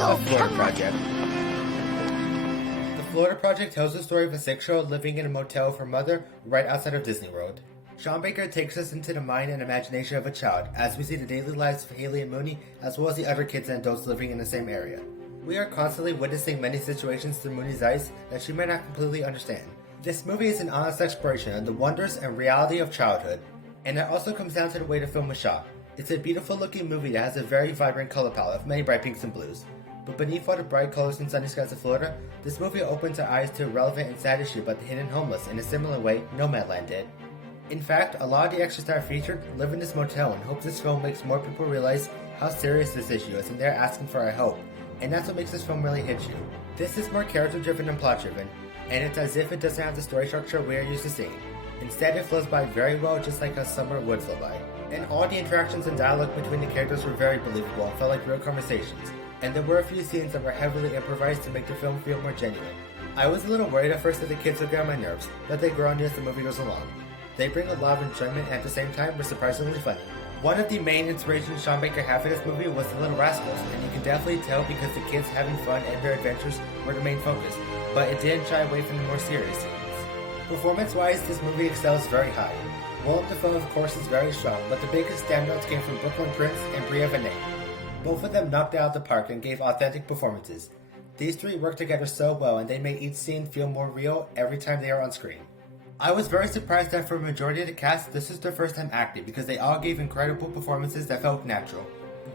The Florida Project. The Florida Project tells the story of a 6-year-old living in a motel with her mother right outside of Disney World. Sean Baker takes us into the mind and imagination of a child as we see the daily lives of Haley and Mooney as well as the other kids and adults living in the same area. We are constantly witnessing many situations through Mooney's eyes that she may not completely understand. This movie is an honest exploration of the wonders and reality of childhood, and it also comes down to the way the film was shot. It's a beautiful looking movie that has a very vibrant color palette of many bright pinks and blues. But beneath all the bright colors and sunny skies of Florida, this movie opens our eyes to a relevant and sad issue about the hidden homeless in a similar way Nomadland did. In fact, a lot of the extras that are featured live in this motel and hope this film makes more people realize how serious this issue is and they're asking for our help. And that's what makes this film really hit you. This is more character driven than plot driven, and it's as if it doesn't have the story structure we are used to seeing. Instead, it flows by very well, just like how summer would flow by. And all the interactions and dialogue between the characters were very believable and felt like real conversations. And there were a few scenes that were heavily improvised to make the film feel more genuine. I was a little worried at first that the kids would get on my nerves, but they grow on me as the movie goes along. They bring a lot of enjoyment and at the same time were surprisingly funny. One of the main inspirations Sean Baker had for this movie was the Little Rascals, and you can definitely tell because the kids having fun and their adventures were the main focus, but it didn't shy away from the more serious scenes. Performance-wise, this movie excels very high. Willem Dafoe of course is very strong, but the biggest standouts came from Brooklyn Prince and Bria Vinaite. Both of them knocked it out of the park and gave authentic performances. These three worked together so well and they made each scene feel more real every time they are on screen. I was very surprised that for a majority of the cast, this is their first time acting because they all gave incredible performances that felt natural.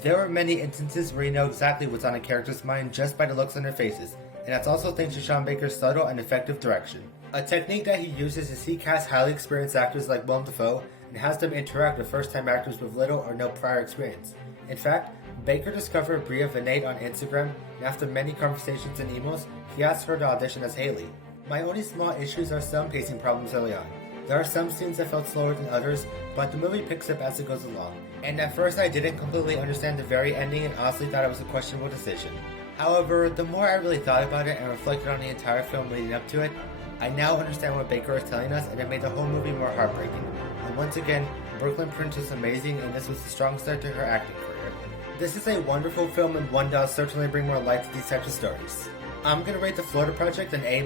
There were many instances where you know exactly what's on a character's mind just by the looks on their faces, and that's also thanks to Sean Baker's subtle and effective direction. A technique that he uses is he casts highly experienced actors like Willem Dafoe and has them interact with first-time actors with little or no prior experience. In fact, Baker discovered Bria Vinaite on Instagram, and after many conversations and emails, he asked her to audition as Haley. My only small issues are some pacing problems early on. There are some scenes that felt slower than others, but the movie picks up as it goes along. And at first I didn't completely understand the very ending and honestly thought it was a questionable decision. However, the more I really thought about it and reflected on the entire film leading up to it, I now understand what Baker is telling us and it made the whole movie more heartbreaking. And once again, Brooklyn Prince was amazing and this was a strong start to her acting career. This is a wonderful film and one that will certainly bring more light to these types of stories. I'm going to rate The Florida Project an A-.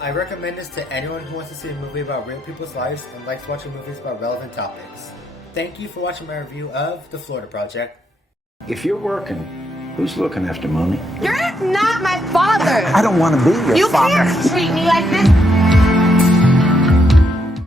I recommend this to anyone who wants to see a movie about real people's lives and likes watching movies about relevant topics. Thank you for watching my review of The Florida Project. If you're working, who's looking after Mommy? You're not my father! I don't want to be your father. You can't treat me like this!